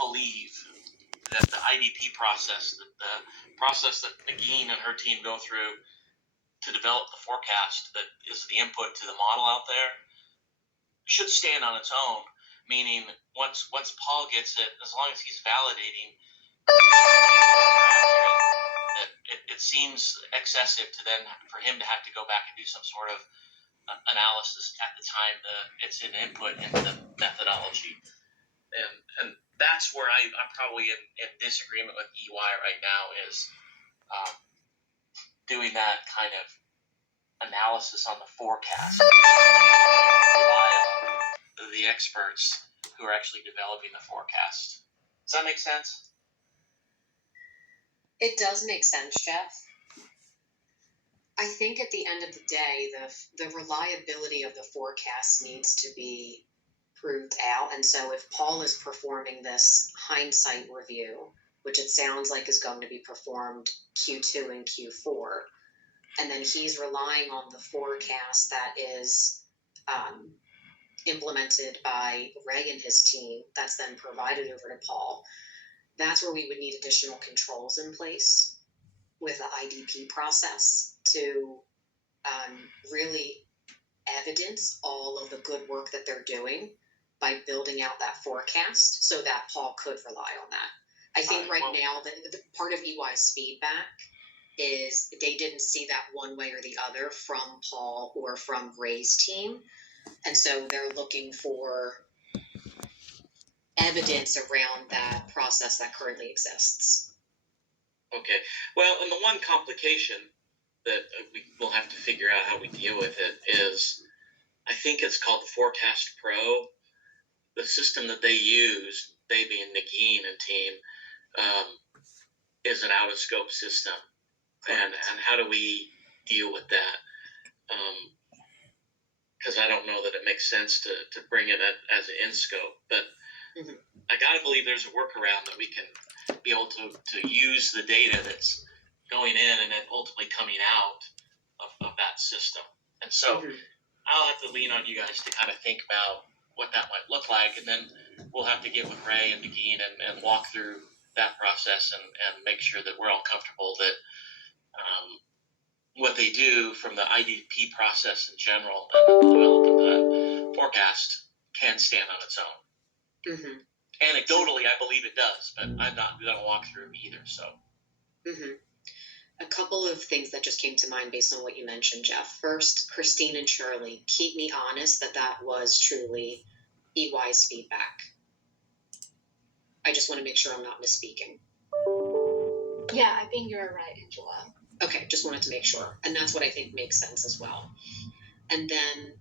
believe that the IDP process, the process that Nagin and her team go through to develop the forecast that is the input to the model out there, should stand on its own. Meaning, once Paul gets it, as long as he's validating it seems excessive to then for him to have to go back and do some sort of analysis at the time it's an input into the methodology. And that's where I'm probably in disagreement with EY right now is doing that kind of analysis on the forecast. Rely on the experts who are actually developing the forecast. Does that make sense? It does make sense, Geoff. I think at the end of the day, the reliability of the forecast needs to be proved out. And so if Paul is performing this hindsight review, which it sounds like is going to be performed Q2 and Q4, and then he's relying on the forecast that is implemented by Ray and his team, that's then provided over to Paul, that's where we would need additional controls in place with the IDP process to really evidence all of the good work that they're doing by building out that forecast so that Paul could rely on that. I think now the part of EY's feedback is they didn't see that one way or the other from Paul or from Ray's team. And so they're looking for evidence around that process that currently exists. Okay. Well, and the one complication that we will have to figure out how we deal with it is, I think it's called the Forecast Pro. The system that they use, they being Nagin and team, is an out-of-scope system. And how do we deal with that? Because I don't know that it makes sense to bring it as an in-scope. But I got to believe there's a workaround that we can be able to use the data that's going in and then ultimately coming out of that system. And so I'll have to lean on you guys to kind of think about what that might look like, and then we'll have to get with Ray and Nagin and walk through that process and make sure that we're all comfortable that what they do from the IDP process in general and developing the forecast can stand on its own. Anecdotally, I believe it does, but I'm not going to walk through either. So, a couple of things that just came to mind based on what you mentioned, Geoff. First, Christine and Shirley, keep me honest that was truly EY's feedback. I just want to make sure I'm not misspeaking. Yeah, I think you're right, Angela. Okay, just wanted to make sure. And that's what I think makes sense as well. And then,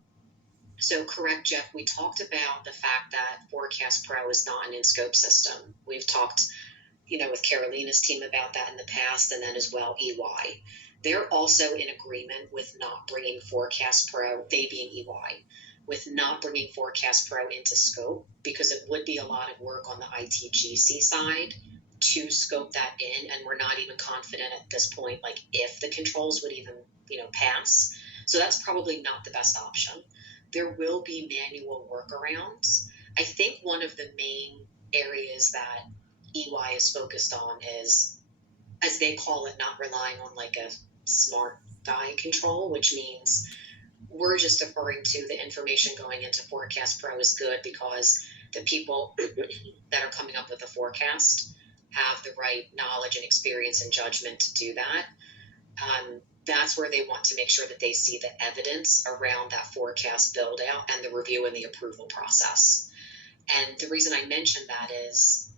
so correct, Geoff, we talked about the fact that Forecast Pro is not an in-scope system. We've talked, with Carolina's team about that in the past, and then as well EY. They're also in agreement with not bringing Forecast Pro, they being EY, with not bringing Forecast Pro into scope, because it would be a lot of work on the ITGC side to scope that in, and we're not even confident at this point, like if the controls would even, pass. So that's probably not the best option. There will be manual workarounds. I think one of the main areas that EY is focused on is, as they call it, not relying on like a smart guy control, which means we're just deferring to the information going into Forecast Pro is good because the people that are coming up with the forecast have the right knowledge and experience and judgment to do that. That's where they want to make sure that they see the evidence around that forecast build out and the review and the approval process. And the reason I mention that is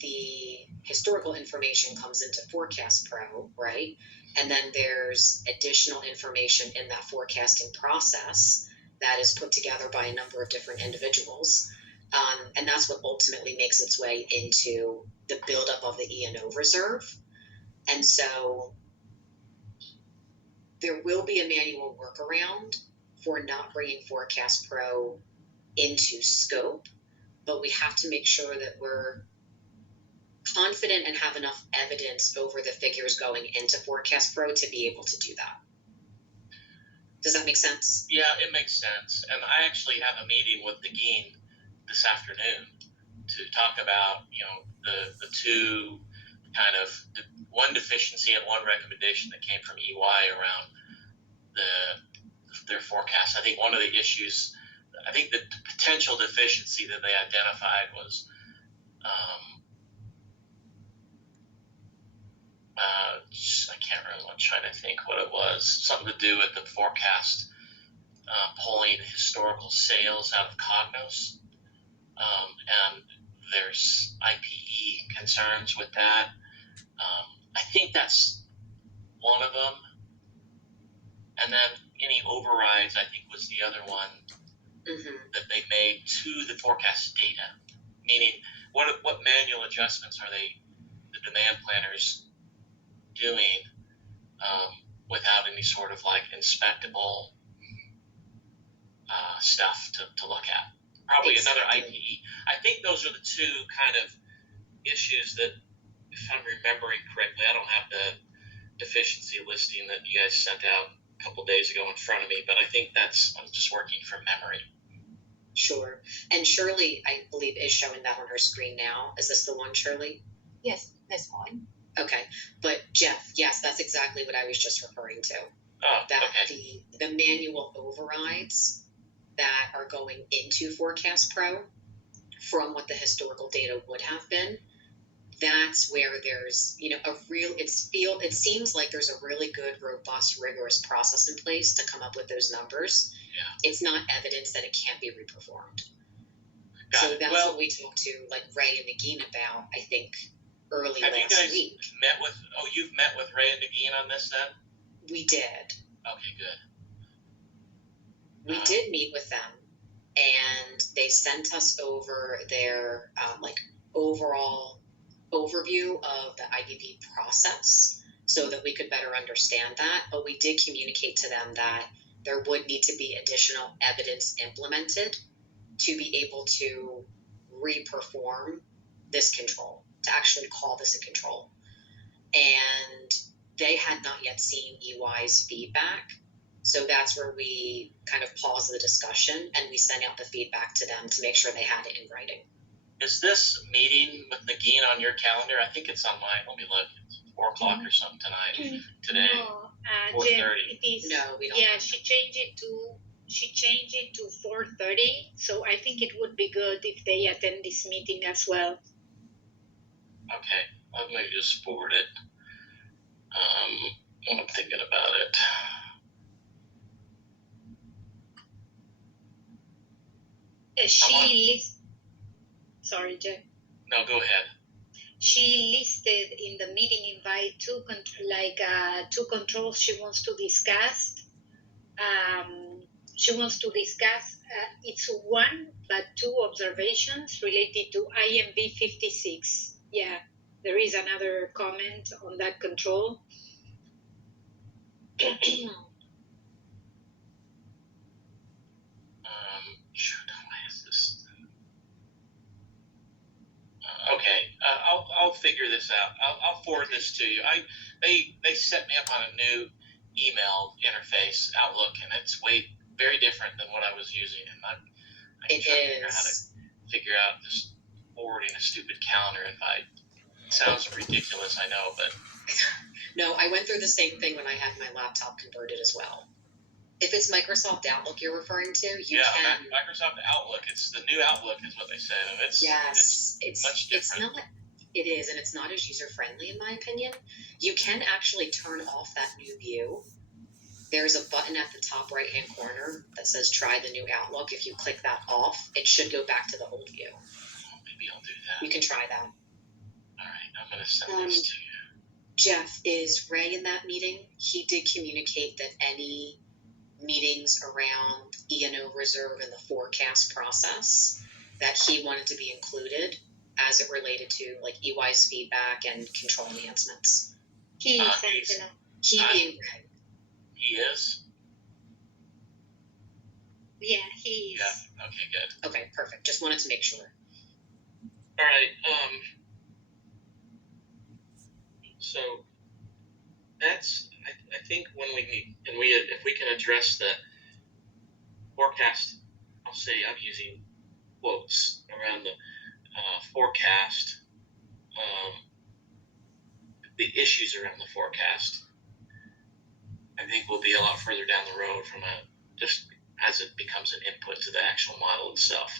the historical information comes into Forecast Pro, right? And then there's additional information in that forecasting process that is put together by a number of different individuals. And that's what ultimately makes its way into the buildup of the E&O reserve. And so there will be a manual workaround for not bringing Forecast Pro into scope, but we have to make sure that we're confident and have enough evidence over the figures going into Forecast Pro to be able to do that. Does that make sense? Yeah, it makes sense. And I actually have a meeting with Nagin this afternoon to talk about, the two kind of one deficiency and one recommendation that came from EY around their forecast. I think one of the issues, I think the potential deficiency that they identified was I can't remember. I'm trying to think what it was. Something to do with the forecast pulling historical sales out of Cognos, and there's IPE concerns with that. I think that's one of them. And then any overrides, I think, was the other one that they made to the forecast data. Meaning, what manual adjustments are the demand planners doing without any sort of like inspectable stuff to look at? Probably exactly. Another IPE. I think those are the two kind of issues that, if I'm remembering correctly, I don't have the deficiency listing that you guys sent out a couple days ago in front of me, but I think I'm just working from memory. Sure. And Shirley, I believe, is showing that on her screen now. Is this the one, Shirley? Yes, that's fine. Okay. But Geoff, yes, that's exactly what I was just referring to. Oh, that okay. The manual overrides that are going into Forecast Pro from what the historical data would have been, that's where there's, it seems like there's a really good, robust, rigorous process in place to come up with those numbers. Yeah. It's not evidence that it can't be reperformed. So that's what we talked to Ray and Nagin about, I think, early last week. Have you guys you've met with Ray and Nagin on this then? We did. Okay, good. We did meet with them, and they sent us over their overall overview of the IDP process so that we could better understand that. But we did communicate to them that there would need to be additional evidence implemented to be able to reperform this control, to actually call this a control. And they had not yet seen EY's feedback. So that's where we kind of paused the discussion and we sent out the feedback to them to make sure they had it in writing. Is this meeting with Nagin on your calendar? I think it's on mine. Let me look. It's 4 o'clock or something today. No, 4:30. it is. No, we don't. Yeah, she changed it to 4:30. So I think it would be good if they attend this meeting as well. Okay, let me just forward it. When I'm thinking about it. Sorry, Jeff. No, go ahead. She listed in the meeting invite two controls she wants to discuss. She wants to discuss it's one but two observations related to IMV 56. Yeah, there is another comment on that control. Okay, I'll figure this out. I'll forward this to you. They set me up on a new email interface, Outlook, and it's very different than what I was using, and I'm trying to figure out just forwarding a stupid calendar invite. It sounds ridiculous, I know, but no, I went through the same thing when I had my laptop converted as well. If it's Microsoft Outlook you're referring to, you can. Microsoft Outlook. It's the new Outlook, is what they said, and it's much different. It is, and it's not as user friendly in my opinion. You can actually turn off that new view. There's a button at the top right hand corner that says "Try the new Outlook." If you click that off, it should go back to the old view. Maybe I'll do that. You can try that. All right, I'm going to send this to you. Jeff, is Ray in that meeting? He did communicate that any meetings around E&O reserve and the forecast process that he wanted to be included as it related to EY's feedback and control enhancements. He is, Angela. He being Ray. He is? Yeah, he is. Yeah, okay, good. Okay, perfect. Just wanted to make sure. All right, so that's, I think when we meet, and if we can address the forecast, I'll say I'm using quotes around the forecast, the issues around the forecast, I think we'll be a lot further down the road from just as it becomes an input to the actual model itself.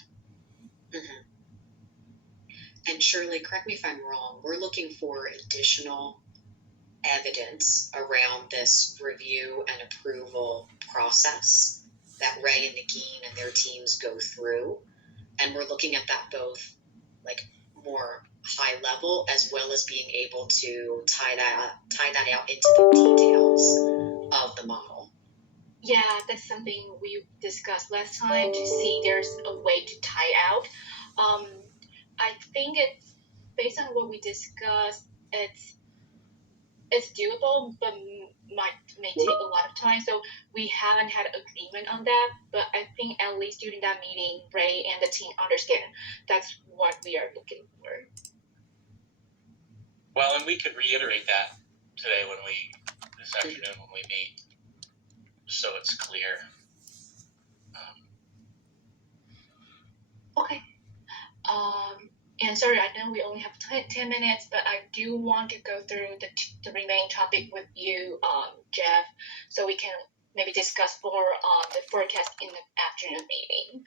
Mm-hmm. And Shirley, correct me if I'm wrong, we're looking for additional evidence around this review and approval process that Ray and Nagin and their teams go through. And we're looking at that both like more high level as well as being able to tie that out into the details of the model. Yeah, that's something we discussed last time to see there's a way to tie out. I think it's based on what we discussed. It's doable, but may take a lot of time. So we haven't had agreement on that. But I think at least during that meeting, Ray and the team understand that's what we are looking for. Well, and we could reiterate that today this afternoon when we meet, so it's clear. Okay. And sorry, I know we only have 10 minutes, but I do want to go through the remaining topic with you, Geoff, so we can maybe discuss more the forecast in the afternoon meeting.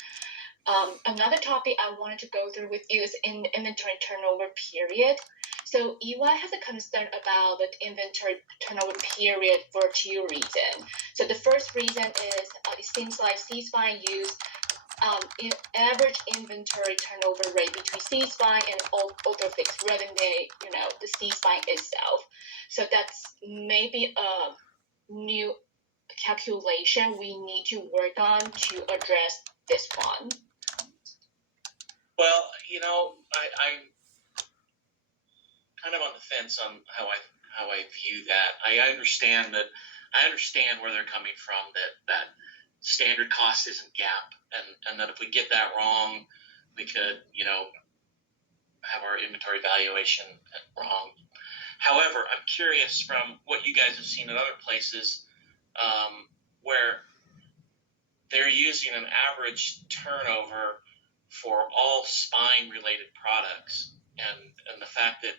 Another topic I wanted to go through with you is in inventory turnover period. So EY has a concern about the inventory turnover period for two reasons. So the first reason is it seems like C-Spine used average inventory turnover rate between C-Spine and Orthofix rather than the C-Spine itself. So that's maybe a new calculation we need to work on to address this one. Well, I'm kind of on the fence on how I view that. I understand where they're coming from, that standard cost isn't GAAP, and that if we get that wrong, we could, have our inventory valuation wrong. However, I'm curious from what you guys have seen in other places where they're using an average turnover for all spine-related products, and the fact that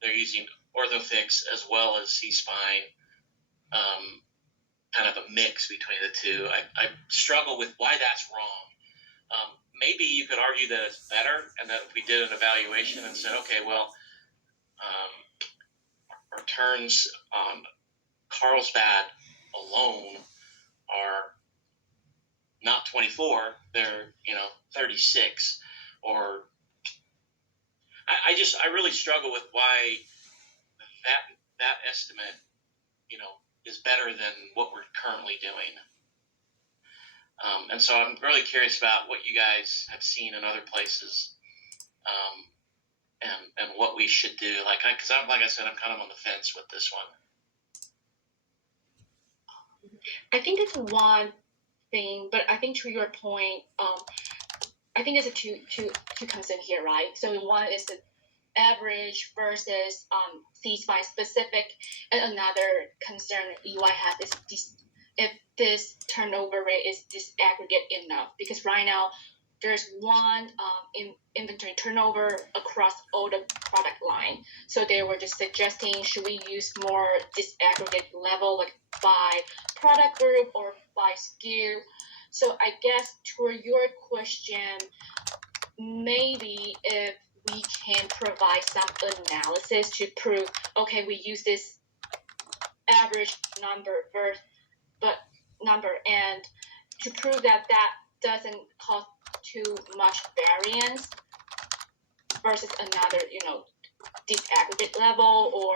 they're using Orthofix as well as C-Spine, kind of a mix between the two. I struggle with why that's wrong. Maybe you could argue that it's better, and that if we did an evaluation and said, okay, well, our turns on Carlsbad alone are not 24, they're 36, or I really struggle with why that estimate is better than what we're currently doing. And so I'm really curious about what you guys have seen in other places, and what we should do. Because like I said, I'm kind of on the fence with this one. I think it's one thing, but I think to your point, I think there's a two concern here, right? So one is the average versus C-Spine specific, and another concern UI has is if this turnover rate is disaggregate enough, because right now there's one inventory turnover across all the product line. So they were just suggesting, should we use more disaggregate level, like by product group or by SKU? So I guess to your question, maybe if we can provide some analysis to prove, okay, we use this average number and to prove that doesn't cause too much variance versus another, disaggregate level or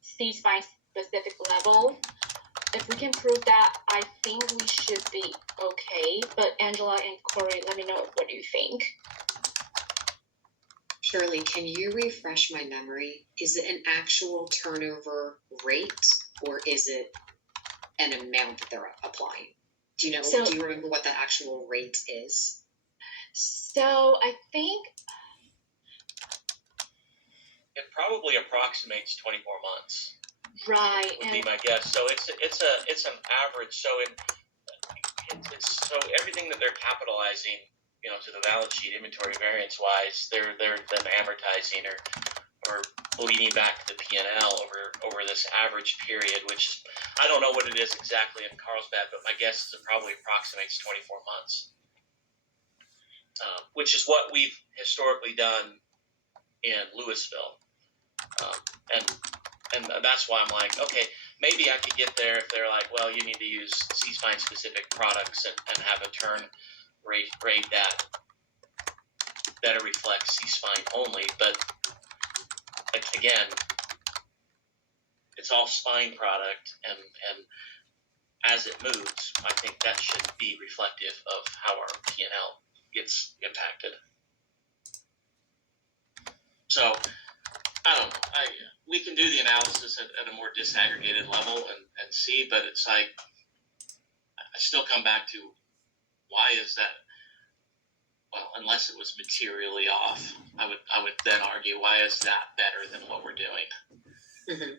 C-Spine specific level. If we can prove that, I think we should be okay. But Angela and Corey, let me know, what do you think? Shirley, can you refresh my memory? Is it an actual turnover rate, or is it an amount that they're applying? Do you remember what that actual rate is? So I think it probably approximates 24 months. Right. Would be my guess. So it's an average. So it's so everything that they're capitalizing to the balance sheet inventory variance wise, they're then amortizing or bleeding back to the P&L over this average period, which I don't know what it is exactly in Carlsbad, but my guess is it probably approximates 24 months, which is what we've historically done in Louisville. And that's why I'm like, okay, maybe I could get there if they're like, well, you need to use C-spine specific products and have a turn rate that better reflects C-spine only. But again, it's all spine product, and as it moves, I think that should be reflective of how our P&L gets impacted. So I don't know. We can do the analysis at a more disaggregated level and see, but it's like I still come back to why is that? Well, unless it was materially off, I would then argue why is that better than what we're doing? Mm-hmm.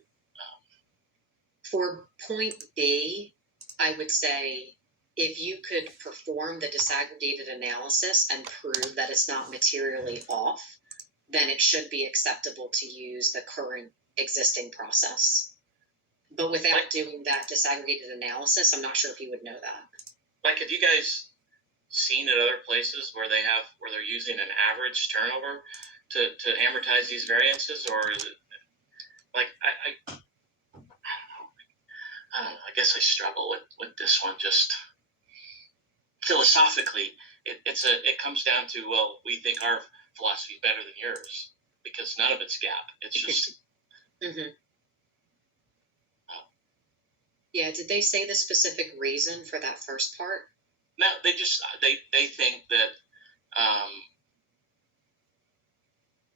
For point B, I would say if you could perform the disaggregated analysis and prove that it's not materially off, then it should be acceptable to use the current existing process. But without doing that disaggregated analysis, I'm not sure if you would know that. Like, have you guys seen at other places where they're using an average turnover to amortize these variances, or is it like I don't know. I guess I struggle with this one just philosophically. It comes down to, well, we think our philosophy is better than yours because none of it's GAAP. It's just. Mm-hmm. Yeah. Did they say the specific reason for that first part? No, they just they think that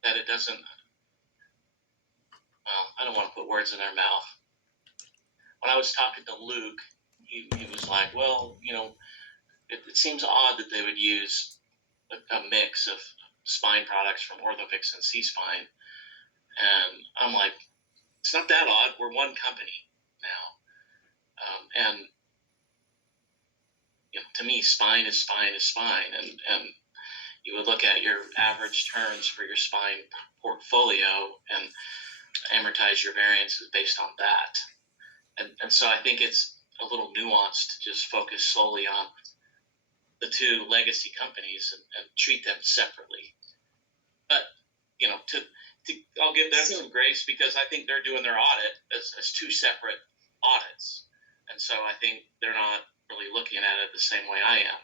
that it doesn't. Well, I don't want to put words in their mouth. When I was talking to Luke, he was like, well, it seems odd that they would use a mix of spine products from Orthofix and C-Spine. And I'm like, it's not that odd. We're one company now. And to me, spine is spine is spine. And you would look at your average turns for your spine portfolio and amortize your variances based on that. And so I think it's a little nuanced to just focus solely on the two legacy companies and treat them separately. But, I'll give them some grace because I think they're doing their audit as two separate audits. And so I think they're not really looking at it the same way I am.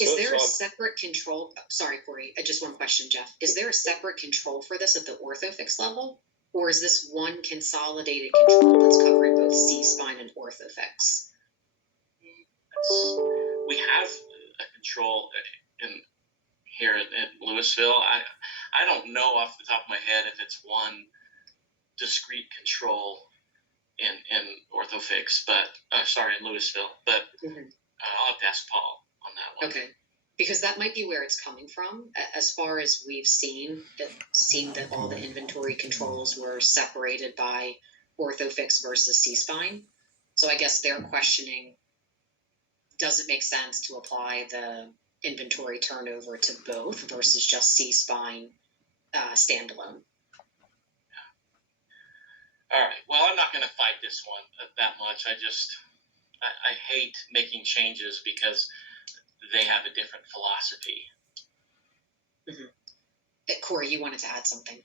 Is there a separate control? Sorry, Corey, just one question, Geoff. Is there a separate control for this at the Orthofix level? Or is this one consolidated control that's covering both C-Spine and Orthofix? We have a control here in Louisville. I don't know off the top of my head if it's one discrete control in Orthofix, in Louisville. But I'll have to ask Paul on that one. Okay. Because that might be where it's coming from. As far as we've seen, it seemed that all the inventory controls were separated by Orthofix versus C-Spine. So I guess they're questioning, does it make sense to apply the inventory turnover to both versus just C-Spine standalone? All right. Well, I'm not going to fight this one that much. I hate making changes because they have a different philosophy. Mm-hmm. Corey, you wanted to add something.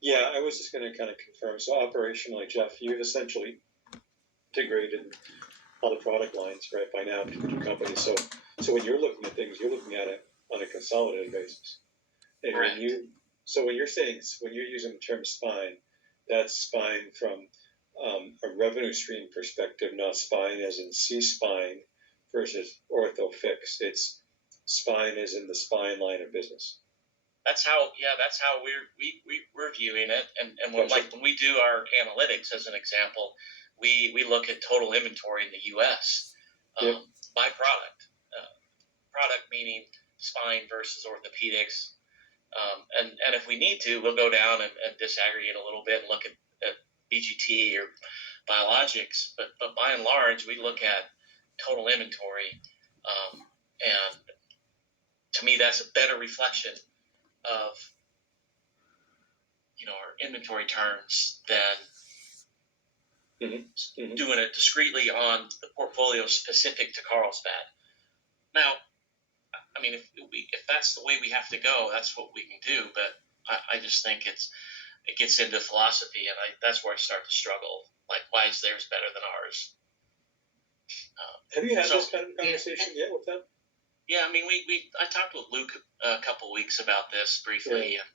Yeah, I was just going to kind of confirm. So operationally, Geoff, you've essentially integrated all the product lines right by now between the two companies. So when you're looking at things, you're looking at it on a consolidated basis. And right. when you're using the term spine, that's spine from a revenue stream perspective, not spine as in C-Spine versus Orthofix. It's spine as in the spine line of business. That's how we're viewing it. And when, Gotcha. when we do our analytics, as an example, we look at total inventory in the U.S. By product. Product meaning spine versus orthopedics. And if we need to, we'll go down and disaggregate a little bit and look at BGT or biologics. But by and large, we look at total inventory. And to me, that's a better reflection of, our inventory turns than doing it discreetly on the portfolio specific to Carlsbad. Now, I mean, if that's the way we have to go, that's what we can do. But I just think it gets into philosophy, and that's where I start to struggle. Like, why is theirs better than ours? Have you had this kind of conversation yet with them? Yeah, I mean, I talked with Luke a couple weeks about this briefly, and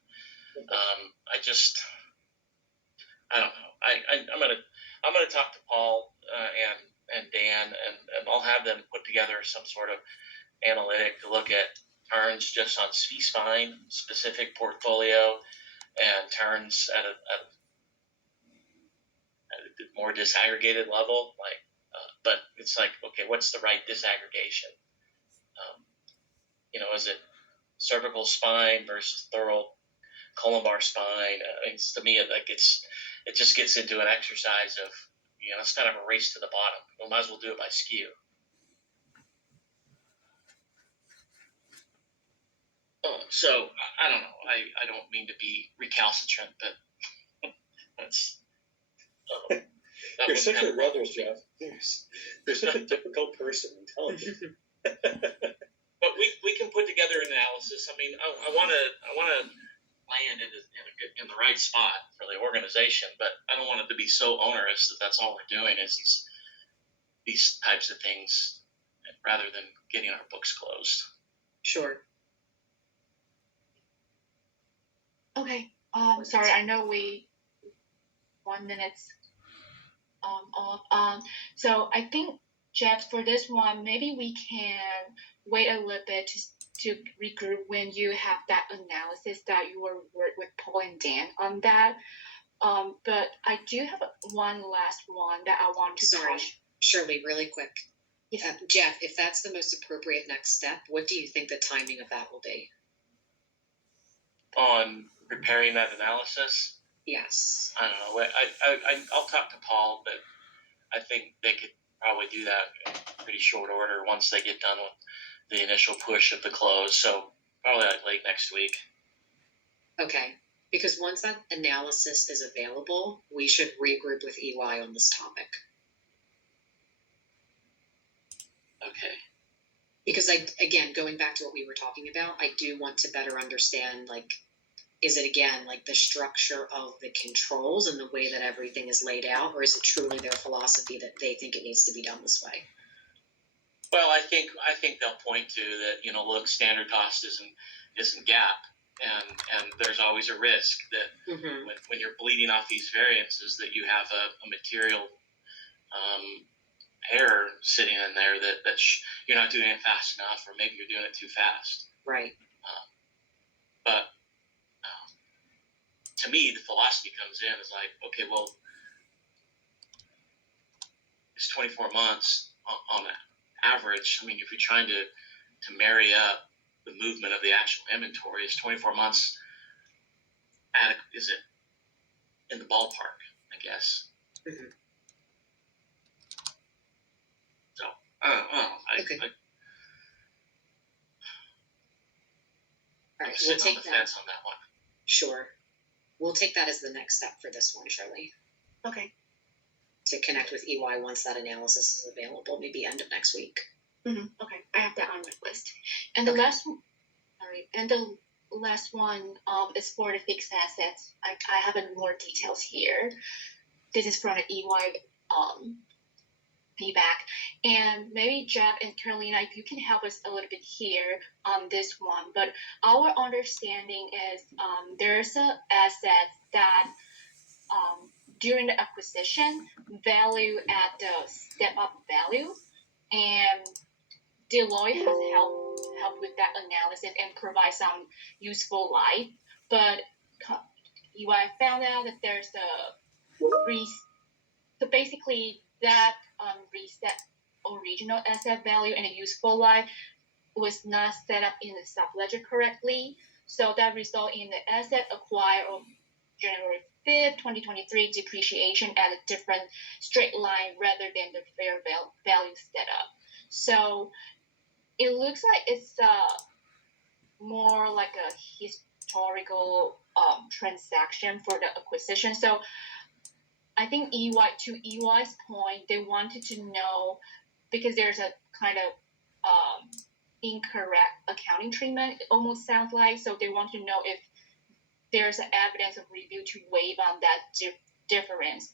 I don't know. I'm gonna talk to Paul and Dan, and I'll have them put together some sort of analytic to look at turns just on spine specific portfolio and turns at a more disaggregated level. But it's like, okay, what's the right disaggregation? Is it cervical spine versus thoracolumbar spine? To me, it just gets into an exercise of, it's kind of a race to the bottom. We might as well do it by SKU. So I don't know. I don't mean to be recalcitrant, but that's. You're such a rebel, Geoff. You're such a difficult person. I'm telling you. But we can put together an analysis. I mean, I want to land in the right spot for the organization, but I don't want it to be so onerous that that's all we're doing is these types of things, rather than getting our books closed. Sure. Okay. Sorry, I know 1 minute off. So I think, Geoff, for this one, maybe we can wait a little bit to regroup when you have that analysis that you will work with Paul and Dan on that. But I do have one last one that I want to touch. Shirley, really quick. Yes. Geoff, if that's the most appropriate next step, what do you think the timing of that will be? On preparing that analysis? Yes. I don't know. I'll talk to Paul, but I think they could probably do that in pretty short order once they get done with the initial push of the close. So probably like late next week. Okay. Because once that analysis is available, we should regroup with EY on this topic. Okay. Because going back to what we were talking about, I do want to better understand, is it again the structure of the controls and the way that everything is laid out, or is it truly their philosophy that they think it needs to be done this way? Well, I think they'll point to that. Look, standard cost isn't gap, and there's always a risk that when you're bleeding off these variances, that you have a material error sitting in there that you're not doing it fast enough, or maybe you're doing it too fast. Right. But to me, the philosophy comes in is like, okay, well, it's 24 months on average. I mean, if you're trying to marry up the movement of the actual inventory, is 24 months is it in the ballpark, I guess. Mm-hmm. So, I don't know. Okay. All right, we'll take on the fence on that one. Sure. We'll take that as the next step for this one, Shirley. Okay. To connect with EY once that analysis is available, maybe end of next week. Mm-hmm. Okay, I have that on my list. And the last one is for the fixed assets. I have more details here. This is from the EY feedback. And maybe Geoff and Carolina, if you can help us a little bit here on this one. But our understanding is there's an asset that during the acquisition value at the step-up value, and Deloitte has helped with that analysis and provide some useful light. But I found out that there's so basically that reset original asset value and a useful life was not set up in the subledger correctly. So that result in the asset acquired on January 5th, 2023 depreciation at a different straight line rather than the fair value setup. So it looks like it's more like a historical transaction for the acquisition. So I think EY's point, they wanted to know, because there's a kind of incorrect accounting treatment, it almost sounds like. So they want to know if there's evidence of review to waive on that difference,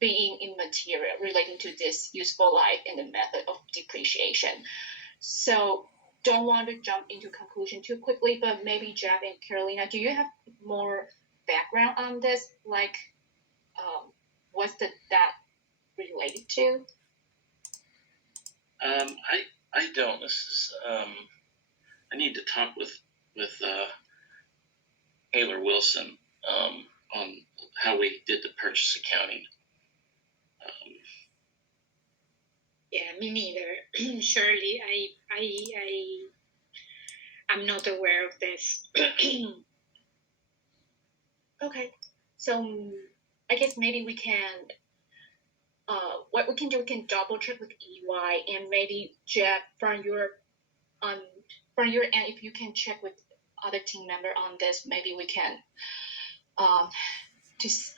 being immaterial relating to this useful life and the method of depreciation. So don't want to jump into conclusion too quickly, but maybe Geoff and Carolina, do you have more background on this? Like, what's that related to? I don't. This is I need to talk with Taylor Wilson on how we did the purchase accounting. Yeah, me neither. Shirley, I'm not aware of this. Okay, so I guess maybe we can. What we can do, we can double check with EY, and maybe Geoff from your end, if you can check with other team member on this, maybe we can just